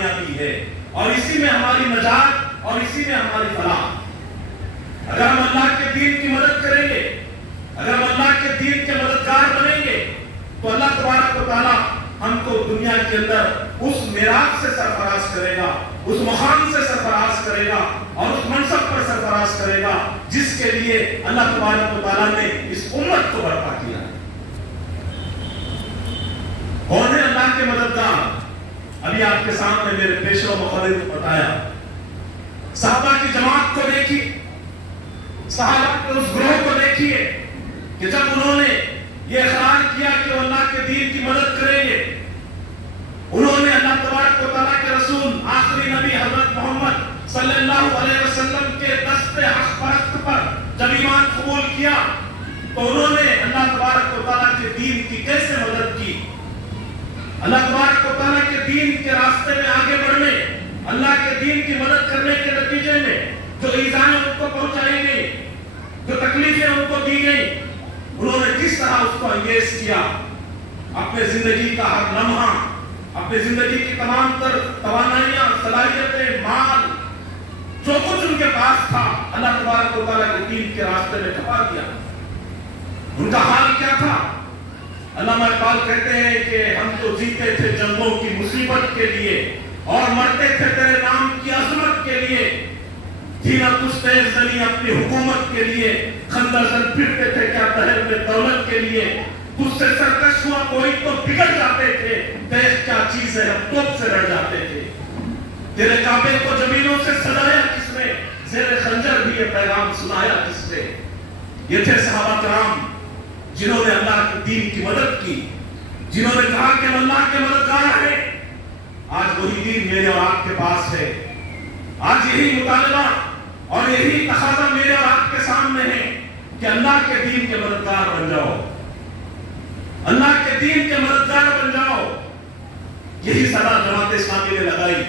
کامیابی ہے اور اسی میں ہماری نجات اور اسی میں ہماری فلاح۔ اگر ہم اللہ کے دین کی مدد کریں گے، اگر ہم اللہ کے دین کے مددگار بنیں گے تو اللہ تبارک و تعالیٰ ہم کو دنیا کے اندر اس معراج سے سرفراز کرے گا، اس مقام سے سرفراز کرے گا اور اس منصب پر سرفراز کرے گا جس کے لیے اللہ تبارک و تعالیٰ نے اس امت کو برپا کیا ہے۔ کون ہے اللہ کے مددگار؟ ابھی آپ کے سامنے میرے پیشوا مقرر کو بتایا، صحابہ کی جماعت کو دیکھیے، صحابہ کے اس گروہ کو دیکھیے کہ جب انہوں نے یہ اقرار کیا کہ وہ اللہ کے دین کی مدد کریں گے، انہوں نے اللہ تبارک و تعالیٰ کے رسول آخری نبی حضرت محمد صلی اللہ علیہ وسلم کے دست حق پرست پر جب ایمان قبول کیا تو انہوں نے اللہ تبارک و تعالیٰ کے دین کی کیسے مدد کی؟ اللہ تبارک و تعالیٰ کے دین کے راستے میں آگے بڑھنے، اللہ کے دین کی مدد کرنے کے نتیجے میں جو ایذائیں ان کو پہنچائی گئی، جو تکلیفیں ان کو دی گئی، انہوں نے کس طرح اس کو انگیز کیا؟ اپنے زندگی کا ہر لمحہ، اپنی زندگی کی تمام تر توانائیاں، صلاحیتیں، مال، جو کچھ ان کے پاس تھا، اللہ تبارک و تعالیٰ کے دین کے راستے میں کھپا دیا۔ ان کا حال کیا تھا؟ علامہ اقبال کہتے ہیں کہ ہم تو جیتے تھے جنگوں کی مصیبت کے لیے اور مرتے تھے تیرے نام کی عظمت کے لیے، تھی نہ کچھ تیز دلی اپنی حکومت کے لیے، خندر زن پھرتے تھے کیا دہر میں دولت کے لیے، تجھ سے سرکش ہوا کوئی تو بگڑ جاتے تھے، دیش کیا چیز ہے ہم توپ سے لڑ جاتے تھے، تیرے کعبے کو زمینوں سے سجایا کس نے، زیر خنجر بھی یہ پیغام سنایا کس نے۔ یہ تھے صحابہ کرام جنہوں نے اللہ کے دین کی مدد کی، جنہوں نے کہا کہ ہم اللہ کے مددگار ہیں۔ آج وہی دین میرے اور آپ کے پاس ہے، آج یہی مطالبہ اور یہی تقاضا میرے اور آپ کے سامنے ہے کہ اللہ کے دین کے مددگار بن جاؤ، اللہ کے دین کے مددگار بن جاؤ۔ یہی صدا جماعت اسلامی نے لگائی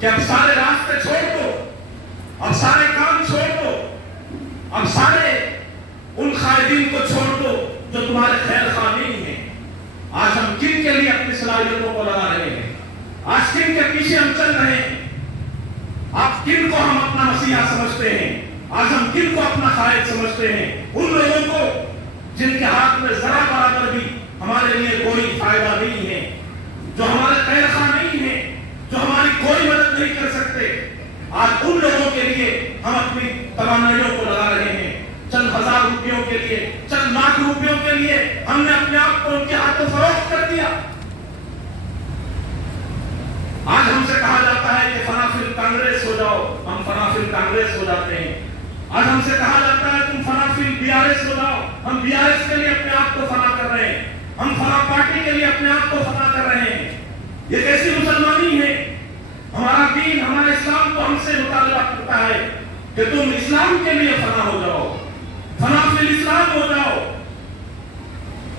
کہ اب سارے راستے چھوڑ دو، اب سارے کام چھوڑ دو، اب سارے ان قائدین کو چھوڑ دو جو تمہارے خیر خواہ نہیں ہیں۔ آج ہم کن کے لیے اپنی صلاحیتوں کو لگا رہے ہیں؟ آج کن کے پیچھے ہم چل رہے ہیں؟ آپ کن کو ہم اپنا مسیحا سمجھتے ہیں؟ آج ہم کن کو اپنا قائد سمجھتے ہیں؟ ان لوگوں کو جن کے ہاتھ میں ذرا برابر بھی ہمارے لیے کوئی فائدہ نہیں ہے، جو ہمارے خیر خواہ نہیں ہیں، جو ہماری کوئی مدد نہیں کر سکتے۔ آج ان لوگوں کے لیے ہم اپنی توانائیوں کو لگا رہے ہیں، چند ہزار روپیوں کے لیے، چند لاکھ روپیوں کے لیے ہم نے اپنے آپ کو ان کے ہاتھوں فروخت کر دیا۔ آج ہم سے کہا جاتا ہے کہ فلاں فل کانگریس ہو جاؤ، ہم فلاں فل کانگریس ہو جاتے ہیں۔ آج ہم سے کہا جاتا ہے تم فلاں فل بی آر ایس ہو جاؤ، ہم بی آر ایس کے لیے اپنے آپ کو فنا کر رہے ہیں، ہم فلاں پارٹی کے لیے اپنے آپ کو فنا کر رہے ہیں۔ یہ کیسی مسلمانی ہے؟ ہمارا دین، ہمارا اسلام تو ہم سے مطالبہ کرتا ہے کہ تم اسلام کے لیے فنا ہو جاؤ، فنا فی الاسلام ہو جاؤ۔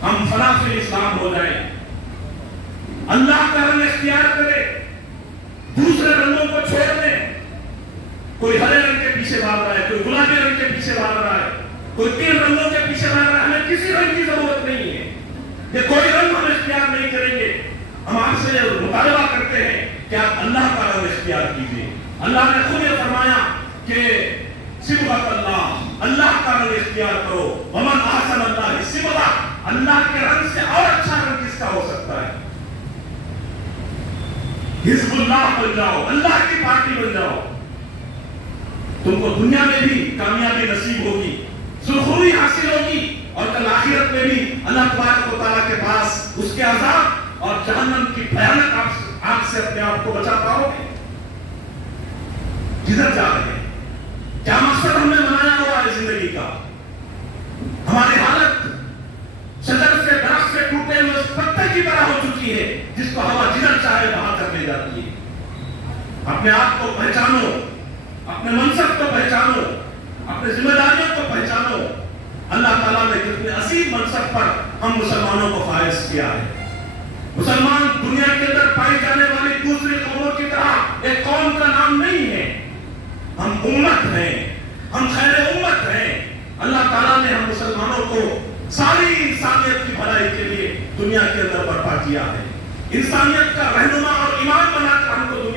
ہم فنا فی الاسلام ہو جائیں، اللہ کا رنگ اختیار کرے، دوسرے رنگوں کو چھوڑ دیں۔ کوئی ہرے رنگ کے پیچھے بھاگ رہا ہے، کوئی گلابی رنگ کے پیچھے بھاگ رہا ہے، کوئی 3 رنگوں کے پیچھے بھاگ رہا ہے۔ ہمیں کسی رنگ کی ضرورت نہیں ہے، یہ کوئی رنگ ہم اختیار نہیں کریں گے۔ ہم آپ سے مطالبہ کرتے ہیں کہ آپ اللہ کا رنگ اختیار کیجیے۔ اللہ نے خود یہ فرمایا کہ صبغۃ اللہ، اللہ کا رنگ اختیار کرو، ومن احسن اللہ صبغہ، اللہ کے رنگ سے اور اچھا رنگ کس کا ہو سکتا ہے؟ حزب اللہ بن جاؤ، اللہ کی پارٹی بن جاؤ، تم کو دنیا میں بھی کامیابی نصیب ہوگی، سرخروئی حاصل ہوگی، اور کل آخرت میں بھی اللہ تبارک و تعالیٰ کے پاس اس کے عذاب اور جہنم کی بھیانک آگ سے اپنے آپ کو بچا پاؤ گے۔ کدھر جا رہے ہیں؟ کیا مقصد ہم نے بنایا ہوا ہے زندگی کا؟ ہماری حالت شجر سے، درخت سے ٹوٹے ہوئے اس پتے کی طرح ہو چکی ہے جس کو ہوا جدھر چاہے وہاں کر لے جاتی ہے۔ اپنے آپ کو پہچانو، اپنے منصب کو پہچانو، اپنے ذمہ داریوں کو پہچانو۔ اللہ تعالیٰ نے کتنے عظیم منصب پر ہم مسلمانوں کو فائز کیا ہے۔ مسلمان دنیا کے اندر پائی جانے والی دوسری قوموں کی طرح ایک قوم کا نام نہیں ہے، ہم امت ہیں، ہم خیر امت ہیں۔ اللہ تعالیٰ نے ہم مسلمانوں کو ساری انسانیت کی بھلائی کے لیے دنیا کے اندر برپا کیا ہے، انسانیت کا رہنما اور امام بنا کر ہم کو دنیا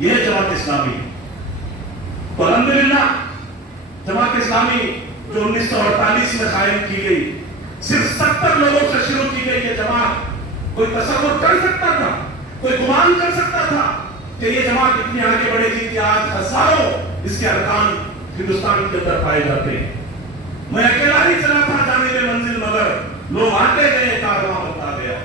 یہ ہے جماعت اسلامی۔ تو الحمدللہ جماعت اسلامی جو 1948 میں قائم کی گئی، صرف 70 لوگوں سے شروع کی گئی یہ جماعت، کوئی تصور کر سکتا تھا، کوئی گمان کر سکتا تھا کہ یہ جماعت اتنی آگے بڑھے گی کہ آج ہزاروں اس کے ارکان ہندوستان کے اندر پائے جاتے ہیں۔ میں اکیلا ہی چلا تھا جانے میں منزل، مگر لوگ آتے گئے، کارواں بنتا گیا۔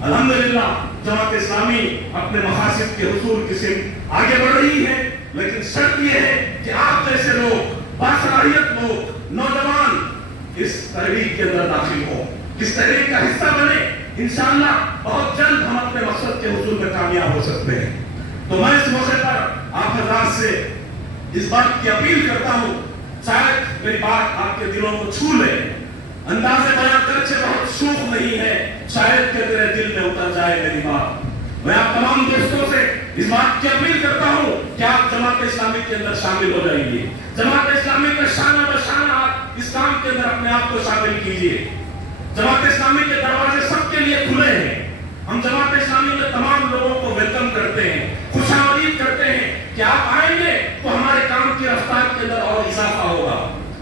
الحمدللہ جماعت اسلامی اپنے مقاصد کے حصول کی سمت آگے بڑھ رہی ہے، لیکن شرط یہ ہے کہ آپ جیسے لوگ، باصلاحیت لوگ، نوجوان اس تحریک کے اندر داخل ہوں، اس تحریک کا حصہ بنے۔ انشاءاللہ بہت جلد ہم اپنے مقصد کے حصول میں کامیاب ہو سکتے ہیں۔ تو میں اس موقع پر آپ حضرات سے اس بات کی اپیل کرتا ہوں، شاید میری بات آپ کے دلوں کو چھو لے، انداز بیان کرچے بہت شوخ نہیں ہے، شاید کہ تیرے دل میں اتر جائے میری بات۔ میں آپ تمام دوستوں سے اس بات کی اپیل کرتا ہوں کہ آپ جماعت اسلامی کے اندر شامل ہو جائیے، جماعت اسلامی کا شانہ بشانہ آپ اس کام کے اندر اپنے آپ کو شامل کیجیے۔ جماعت اسلامی کے دروازے سب کے لیے کھلے ہیں۔ ہم جماعت اسلامی میں تمام لوگوں کو ویلکم کرتے ہیں، خوش آمدید کرتے ہیں کہ آپ آئیں گے تو ہمارے کام کی رفتار کے اندر اور اضافہ ہوگا۔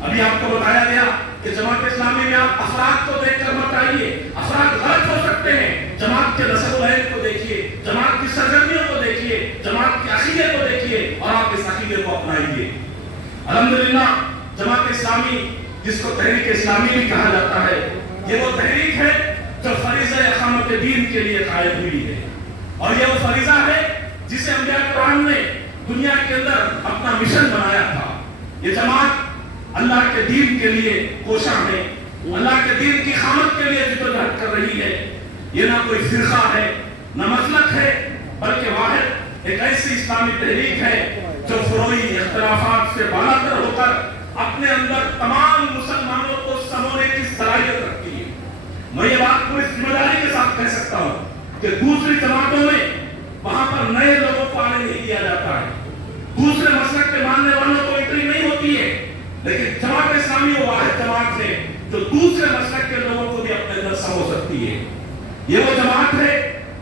ابھی آپ کو بتایا گیا کہ جماعت اسلامی میں آپ افراد کو دیکھ کر مت آئیے، افراد غلط ہو سکتے ہیں۔ جماعت کے نسب العین کو دیکھیے، جماعت کی سرگرمیوں کو دیکھیے، جماعت کے عقیدے کو دیکھیے اور آپ اس عقیدے کو اپنائیے۔ الحمدللہ جماعت اسلامی، جس کو تحریک اسلامی بھی کہا جاتا ہے، یہ وہ تحریک ہے جو فریضہ اقامت دین کے لیے قائم ہوئی ہے، اور یہ وہ فریضہ ہے جسے انبیاء کرام نے دنیا کے اندر اپنا مشن بنایا تھا۔ یہ جماعت اللہ کے دین کے لیے کوشاں ہے، اللہ کے دین کی اقامت کے لیے جدوجہد کر رہی ہے۔ یہ نہ کوئی فرقہ ہے، نہ مسلک ہے، بلکہ واحد ایک ایسی اسلامی تحریک ہے جو فروعی اختلافات سے بالاتر ہو کر اپنے اندر تمام مسلمانوں کو سمونے کی صلاحیت رکھتی ہے۔ میں یہ بات پوری ذمہ داری کے ساتھ کہہ سکتا ہوں کہ دوسری جماعتوں میں وہاں پر نئے لوگوں کو آنے نہیں دیا جاتا ہے، دوسرے مسلک کے ماننے والوں کو انٹری نہیں ہوتی ہے، لیکن جماعت اسلامی وہ واحد جماعت ہے جو دوسرے مسلک کے لوگوں کو بھی اپنے اندر سمو سکتی ہے۔ یہ وہ جماعت ہے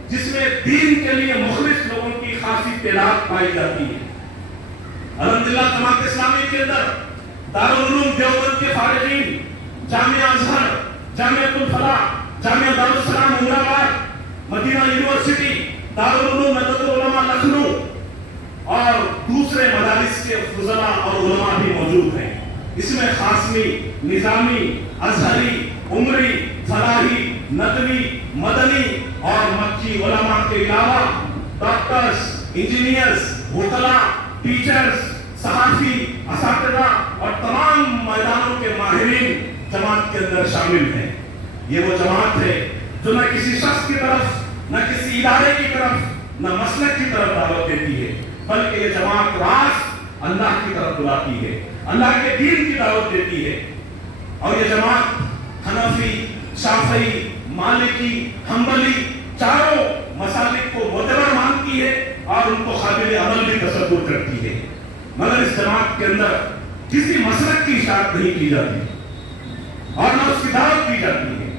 جس میں دین کے لیے مخلص لوگوں کی خاصی تعداد پائی جاتی ہے۔ الحمدللہ جماعت اسلامی کے اندر دارالعلوم دیوبند کے فارغین، جامعہ ازہر، جامعۃ الفلاح، جامعہ دارالسلام امر آباد، مدینہ یونیورسٹی، دارالعلوم مدت العلماء لکھنؤ اور دوسرے مدارس کے فضلاء اور علماء بھی موجود ہیں۔ اس میں قاسمی، نظامی، ازہری، عمری، فلاحی، ندوی، مدنی اور مکی علماء کے علاوہ ڈاکٹرز، انجینئرز، وکلاء، ٹیچرز، صحافی، اساتذہ اور تمام میدانوں کے ماہرین جماعت کے اندر شامل ہیں۔ یہ وہ جماعت ہے جو نہ کسی شخص کی طرف، نہ کسی ادارے کی طرف، نہ مسلک کی طرف دعوت دیتی ہے، بلکہ یہ جماعت راست اللہ کی طرف بلاتی ہے، اللہ کے دین کی دعوت دیتی ہے۔ اور یہ جماعت حنفی، شافعی، مالکی، حنبلی چاروں مسالک کو معتبر مانتی ہے اور ان کو قابل عمل بھی تصور کرتی ہے، مگر اس جماعت کے اندر کسی مسلک کی اشاعت نہیں کی جاتی اور نہ اس کی دعوت کی جاتی ہے۔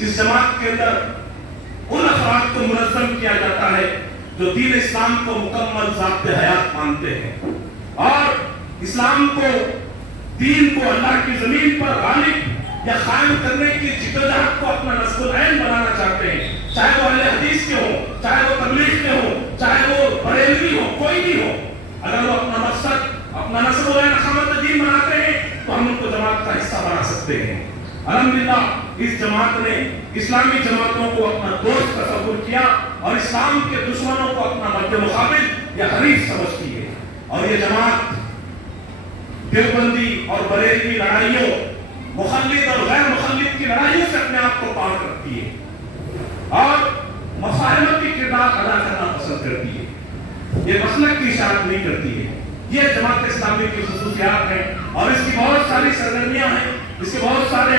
اس جماعت کے اندر ان افراد کو منظم کیا جاتا ہے جو دین اسلام کو مکمل ضابط حیات مانتے ہیں اور اسلام کو، دین کو اللہ کی زمین پر غالب یا قائم کرنے کی جدوجہد کو اپنا نصب العین بنانا چاہتے ہیں، چاہے وہ اہل حدیث کے ہوں، چاہے وہ تبلیغ کے ہوں، چاہے وہ بریلوی ہو، کوئی بھی ہو۔ اگر وہ اپنا مقصد، اپنا نصب العین اقامت دین بناتے ہیں تو ہم ان کو جماعت کا حصہ بنا سکتے ہیں۔ الحمدللہ اس جماعت نے اسلامی جماعتوں کو اپنا دوست تصور کیا اور اسلام کے دشمنوں کو اپنا مد مقابل یا حریف سمجھتی ہے، اور یہ جماعت دیوبندی اور بریلوی لڑائیوں، مخلد اور غیر مخلد کی لڑائیوں سے اپنے آپ کو پار کرتی ہے اور مفاہمتی کردار ادا کرنا پسند کرتی ہے۔ یہ مسلک کی اشاعت نہیں کرتی ہے۔ یہ جماعت اسلامی کی خصوصیات ہیں اور اس کی بہت ساری سرگرمیاں ہیں، اس کے بہت سارے